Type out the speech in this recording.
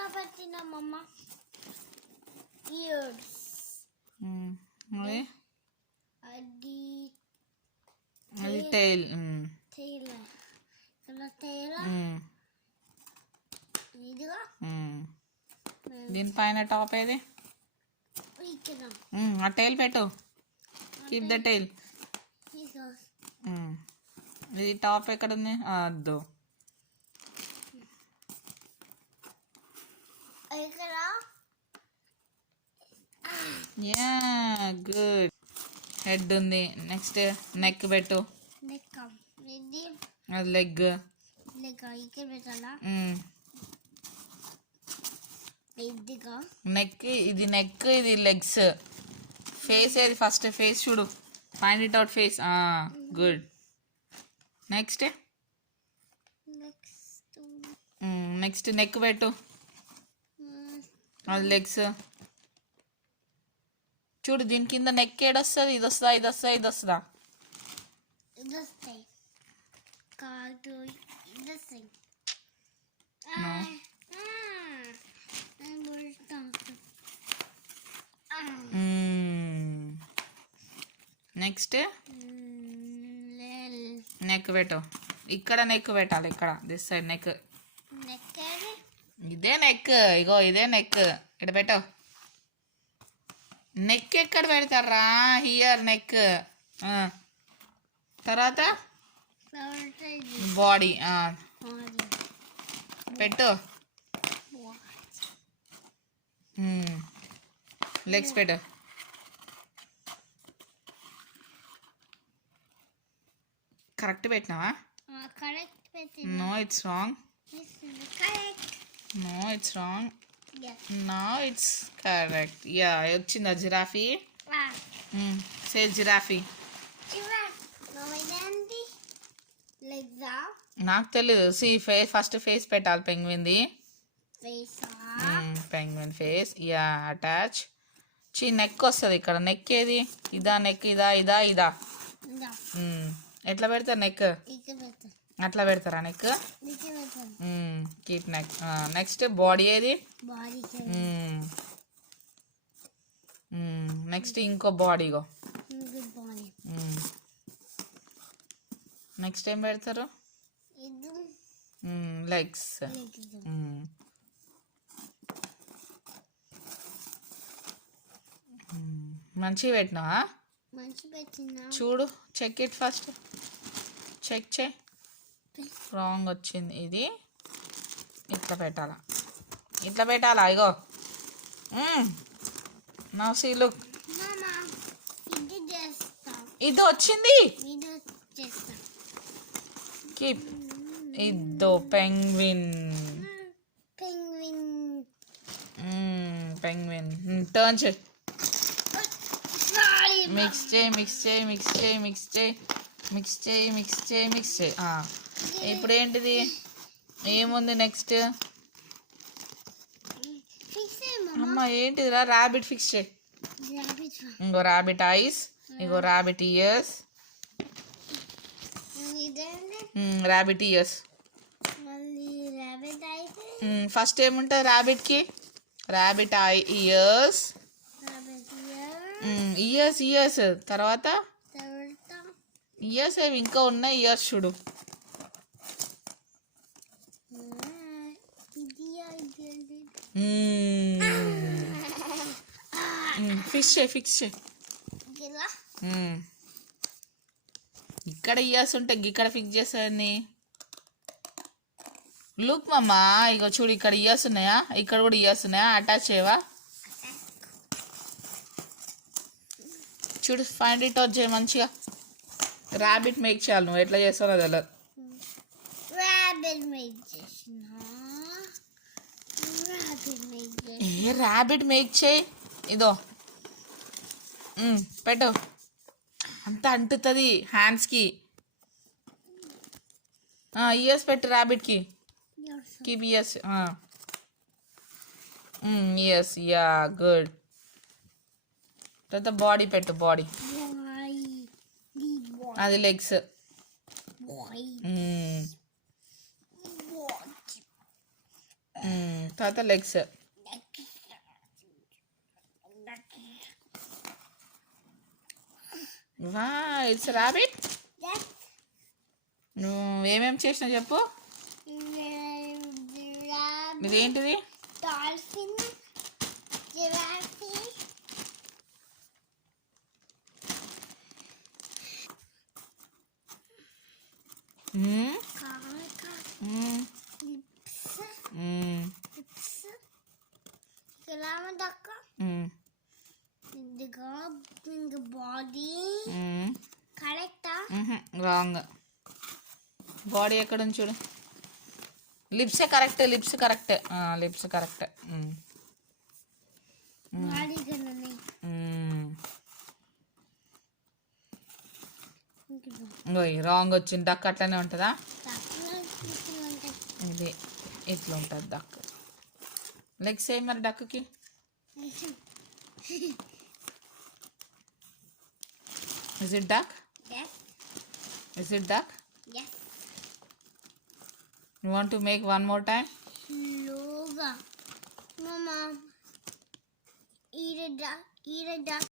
ఎట్లా పెట్టినామమ్మ ఇయర్స్ అది అది టైల్ టైల్ ఇక్కడ టైల్ ఇదిగా దీనిపైన టాప్ ఏది ఇక్కడ ఆ టైల్ పెట్టు కీప్ ద టైల్ ఇది టాప్ ఎక్కడ ఉంది అద్దు ఇక్కడ యా గుడ్ హెడ్ ఉంది నెక్స్ట్ నెక్ పెట్టు నెక్ ఇది అది లెగ్ లెగ్ ఇక్కడ పెట్టాలా ఇదిగా నెక్ ఇది నెక్ ఇది లెగ్స్ ఫేస్ ఏది ఫస్ట్ ఫేస్ చూడు find it out face good next next neck పెట్టు అది లెగ్స్ చూడు దీని కింద నెక్ ఏడొస్తుంది ఇది వస్తుందా ఇది వస్తుందా ఇది వస్తుందా ఇది వస్తాయి కాదు ఇది వస్తాయి నెక్స్ట్ నెక్ పెట్టు ఇక్కడ నెక్ పెట్టాలి ఇక్కడ దిస్ సైడ్ నెక్ ఇదే నెక్ ఇగో ఇదే నెక్ ఇక్కడ పెట్టు నెక్ ఎక్కడ పెడతారా హియర్ నెక్ తర్వాత బాడీ పెట్టు లెగ్స్ పెట్టు కరెక్ట్ పెట్టినావా no it's wrong no it's wrong no it's correct yeah వచ్చిందా జిరాఫీ సే జిరాఫీ నాకు తెలీదు సి ఫేస్ ఫస్ట్ ఫేస్ పెట్టాలి పెంగ్విన్ది penguin face yeah attach neck వస్తుంది ఇక్కడ నెక్ ఏది ఇదా నెక్ ఇదా ఇదా ఇదా ఎట్లా పెడతారు నెక్ అట్లా పెడతారా neck keep neck next body ఏది నెక్స్ట్ ఇంకో బాడీగో నెక్స్ట్ ఏం పెడతారు లెగ్స్ మంచిగా పెట్టినావా చూడు చెక్ ఇట్ ఫస్ట్ చెక్ చేయి రాంగ్ వచ్చింది ఇది ఇట్లా పెట్టాలా ఇగో నా సీ లుక్ ఇది వచ్చింది కీప్ ఇదో పెంగ్విన్ పెంగ్విన్ టర్న్ చేయి మిక్స్ చేయి ఇప్పుడు ఏంటిది ఏముంది నెక్స్ట్ అమ్మ ఏంటిదిరా ర్యాబిట్ ఫిక్స్ చేయి ఇంకో ర్యాబిట్ ఐస్ ఇంకో rabbit years rabbit years first ఏముంటుంది ర్యాబిట్కి ర్యాబిట్ ఐ ఇయర్స్ ఇయర్స్ తర్వాత ఇయర్స్ ఏవి ఇంకా ఉన్నాయి ఇయర్స్ చూడు ఫిక్స్ చేయి ఇక్కడ ఇయర్స్ ఉంటాయి ఇక్కడ ఫిక్స్ చేస్తాయని లుక్ మమ్మా ఇగో చూడు ఇక్కడ ఇయర్స్ ఉన్నాయా ఇక్కడ కూడా ఇయర్స్ ఉన్నాయా అటాచ్ చేయవా చూడు ఫైండ్ ఇట్ అవుట్ చేయి మంచిగా ర్యాబిట్ మేక్ చేయాలి నువ్వు ఎట్లా చేస్తావు తెలియదు ర్యాబిట్ మేక్ చేయి ఇదో పెట్టు అంత అంటుతుంది హ్యాండ్స్కి ఇయర్స్ పెట్టు ర్యాబిట్కి keep ears ears yeah good తర్వాత బాడీ పెట్టు బాడీ అది లెగ్స్ తర్వాత legs. Wow it's rabbit. Yes. నువ్వు ఏమేమి చేసినావు చెప్పు. Rabbit, ఇదేంటిది? dolphin, giraffe, మ్మ్. conker, మ్మ్. lips, మ్మ్. duck, మ్మ్. ఇదిగో బాడీ మ్మ్. కరెక్టా? రాంగ్. బాడీ ఎక్కడ ఉంది చూడు. లిప్సే correct. Lips correct. Lips correct. Body కన్నా రాంగ్ వచ్చింది. డక్ అట్లనే ఉంటుందా? ఇది ఇట్లా ఉంటుంది డక్. లెగ్స్ ఏ మరి డక్కి? Is it duck? Yes. Is it duck? Yes. You want to make one more time? Sloga. Mama, eat a duck.